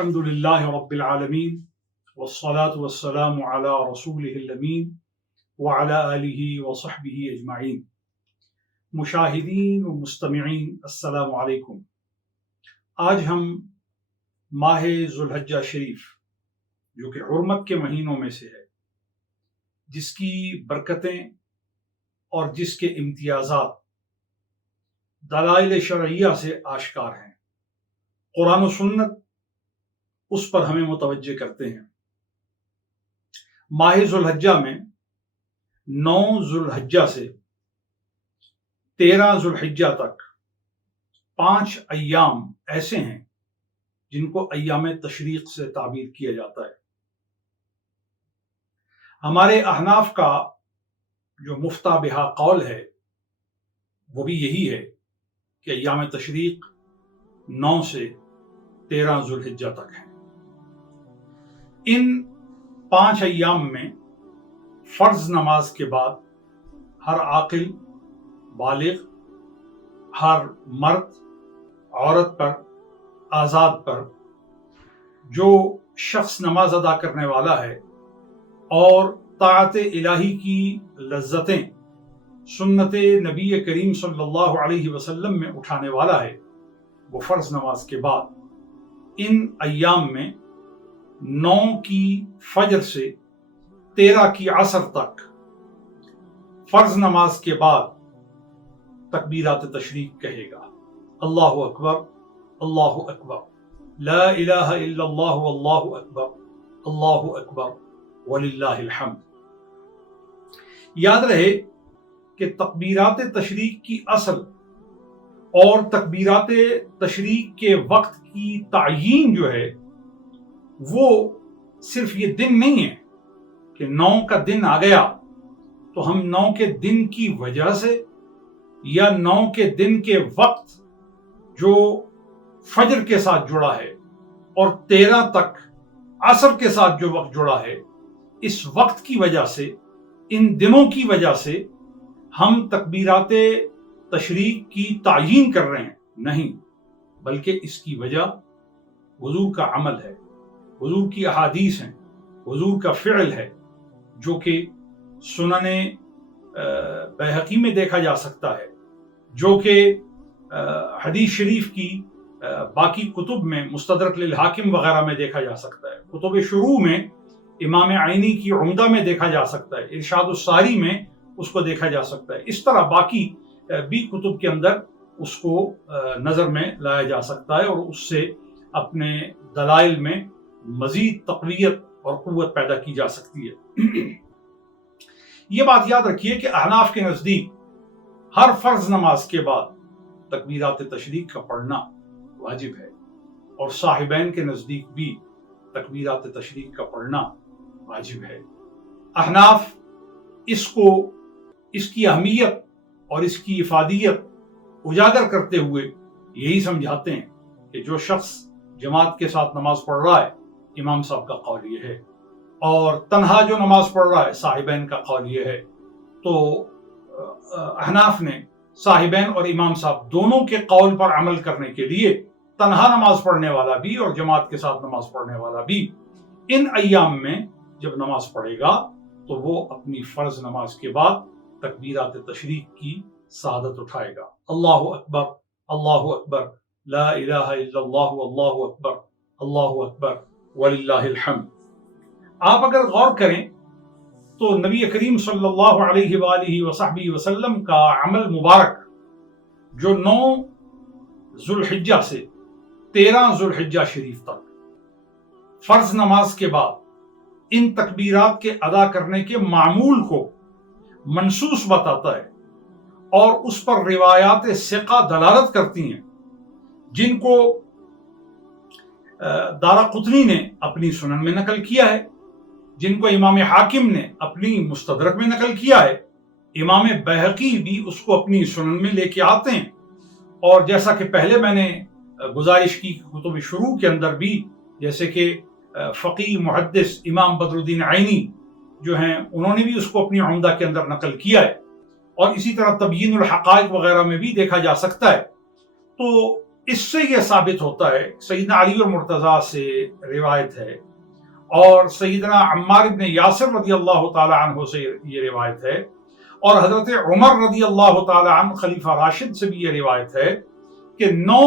الحمد للہ رب العالمین والصلاة والسلام علی رسولہ الامین وعلی آلہ وصحبہ اجمعین۔ مشاہدین و مستمعین السلام علیکم۔ آج ہم ماہ ذو الحجہ شریف جو کہ حرمت کے مہینوں میں سے ہے، جس کی برکتیں اور جس کے امتیازات دلائل شرعیہ سے آشکار ہیں، قرآن و سنت اس پر ہمیں متوجہ کرتے ہیں۔ ماہ ذو الحجہ میں 9 ذو الحجہ سے 13 ذو الحجہ تک 5 ایام ایسے ہیں جن کو ایام تشریق سے تعبیر کیا جاتا ہے۔ ہمارے احناف کا جو مفتہ بہا قول ہے وہ بھی یہی ہے کہ ایام تشریق 9 سے 13 ذو الحجہ تک ہیں۔ ان 5 ایام میں فرض نماز کے بعد ہر عاقل بالغ، ہر مرد عورت پر، آزاد پر جو شخص نماز ادا کرنے والا ہے اور طاعت الہی کی لذتیں سنت نبی کریم صلی اللہ علیہ وسلم میں اٹھانے والا ہے، وہ فرض نماز کے بعد ان ایام میں 9 کی فجر سے 13 کی عصر تک فرض نماز کے بعد تکبیرات تشریق کہے گا۔ اللہ اکبر، اللہ اکبر، لا الہ الا اللہ واللہ اکبر، اللہ اکبر وللہ الحمد۔ یاد رہے کہ تکبیرات تشریق کی اصل اور تکبیرات تشریق کے وقت کی تعیین جو ہے وہ صرف یہ دن نہیں ہے کہ 9 کا دن آ گیا تو ہم 9 کے دن کی وجہ سے یا 9 کے دن کے وقت جو فجر کے ساتھ جڑا ہے اور 13 تک عصر کے ساتھ جو وقت جڑا ہے، اس وقت کی وجہ سے، ان دنوں کی وجہ سے ہم تکبیرات تشریق کی تعیین کر رہے ہیں، نہیں، بلکہ اس کی وجہ حضور کا عمل ہے، حضور کی احادیث ہیں، حضور کا فعل ہے، جو کہ سنن بیہقی میں دیکھا جا سکتا ہے، جو کہ حدیث شریف کی باقی کتب میں مستدرک للحاکم وغیرہ میں دیکھا جا سکتا ہے، کتب شروع میں امام عینی کی عمدہ میں دیکھا جا سکتا ہے، ارشاد الساری میں اس کو دیکھا جا سکتا ہے، اس طرح باقی بھی کتب کے اندر اس کو نظر میں لایا جا سکتا ہے اور اس سے اپنے دلائل میں مزید تقویت اور قوت پیدا کی جا سکتی ہے۔ یہ بات یاد رکھیے کہ احناف کے نزدیک ہر فرض نماز کے بعد تکبیرات تشریق کا پڑھنا واجب ہے، اور صاحبین کے نزدیک بھی تکبیرات تشریق کا پڑھنا واجب ہے۔ احناف اس کی اہمیت اور اس کی افادیت اجاگر کرتے ہوئے یہی سمجھاتے ہیں کہ جو شخص جماعت کے ساتھ نماز پڑھ رہا ہے، امام صاحب کا قول یہ ہے، اور تنہا جو نماز پڑھ رہا ہے، صاحبین کا قول یہ ہے۔ تو احناف نے صاحبین اور امام صاحب دونوں کے قول پر عمل کرنے کے لیے تنہا نماز پڑھنے والا بھی اور جماعت کے ساتھ نماز پڑھنے والا بھی ان ایام میں جب نماز پڑھے گا تو وہ اپنی فرض نماز کے بعد تکبیرات تشریق کی سعادت اٹھائے گا۔ اللہ اکبر، اللہ اکبر، لا الہ الا اللہ واللہ اکبر، اللہ اکبر وللہ الحمد۔ آپ اگر غور کریں تو نبی کریم صلی اللہ علیہ وآلہ وصحبہ وسلم کا عمل مبارک جو 9 ذو الحجہ سے 13 ذو الحجہ شریف تک فرض نماز کے بعد ان تکبیرات کے ادا کرنے کے معمول کو منصوص بتاتا ہے، اور اس پر روایات ثقہ دلالت کرتی ہیں، جن کو دارقطنی نے اپنی سنن میں نقل کیا ہے، جن کو امام حاکم نے اپنی مستدرک میں نقل کیا ہے، امام بیہقی بھی اس کو اپنی سنن میں لے کے آتے ہیں، اور جیسا کہ پہلے میں نے گزارش کی کتب شروع کے اندر بھی، جیسے کہ فقی محدث امام بدر الدین عینی جو ہیں انہوں نے بھی اس کو اپنی عمدہ کے اندر نقل کیا ہے، اور اسی طرح تبیین الحقائق وغیرہ میں بھی دیکھا جا سکتا ہے۔ تو اس سے یہ ثابت ہوتا ہے، سیدنا علی اور مرتضیٰ سے روایت ہے اور سیدنا عمار ابن یاسر رضی اللہ تعالی عنہ سے یہ روایت ہے، اور حضرت عمر رضی اللہ تعالی عنہ خلیفہ راشد سے بھی یہ روایت ہے کہ 9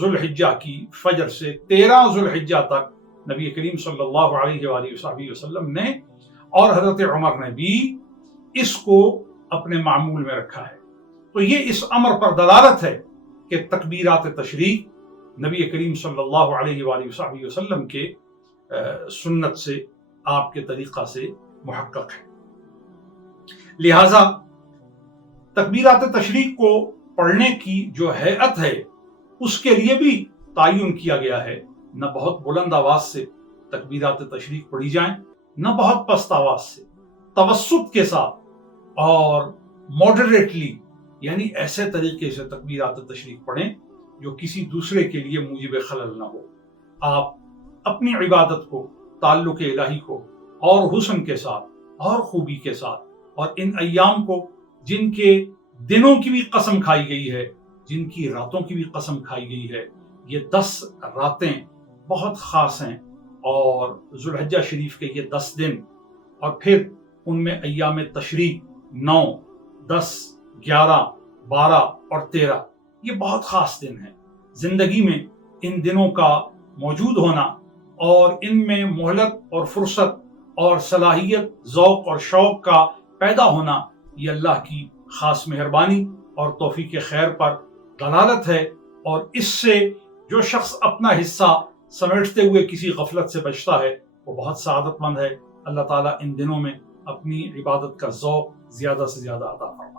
ذوالحجہ کی فجر سے 13 ذوالحجہ تک نبی کریم صلی اللہ علیہ وآلہ وسلم نے اور حضرت عمر نے بھی اس کو اپنے معمول میں رکھا ہے۔ تو یہ اس امر پر دلالت ہے کہ تکبیرات تشریق نبی کریم صلی اللہ علیہ وآلہ وسلم کے سنت سے، آپ کے طریقہ سے محقق ہے۔ لہذا تکبیرات تشریق کو پڑھنے کی جو ہیئت ہے اس کے لیے بھی تعین کیا گیا ہے، نہ بہت بلند آواز سے تکبیرات تشریق پڑھی جائیں، نہ بہت پست آواز سے، توسط کے ساتھ اور ماڈریٹلی، یعنی ایسے طریقے سے تکبیرات تشریق پڑھیں جو کسی دوسرے کے لیے موجب خلل نہ ہو۔ آپ اپنی عبادت کو، تعلق الہی کو اور حسن کے ساتھ اور خوبی کے ساتھ، اور ان ایام کو جن کے دنوں کی بھی قسم کھائی گئی ہے، جن کی راتوں کی بھی قسم کھائی گئی ہے، یہ 10 راتیں بہت خاص ہیں، اور ذوالحجہ شریف کے یہ 10 دن، اور پھر ان میں ایام تشریق 9، 10، 11، 12 اور 13 یہ بہت خاص دن ہیں۔ زندگی میں ان دنوں کا موجود ہونا اور ان میں مہلت اور فرصت اور صلاحیت، ذوق اور شوق کا پیدا ہونا، یہ اللہ کی خاص مہربانی اور توفیق خیر پر دلالت ہے، اور اس سے جو شخص اپنا حصہ سمیٹتے ہوئے کسی غفلت سے بچتا ہے وہ بہت سعادت مند ہے۔ اللہ تعالیٰ ان دنوں میں اپنی عبادت کا ذوق زیادہ سے زیادہ عطا فرمائے۔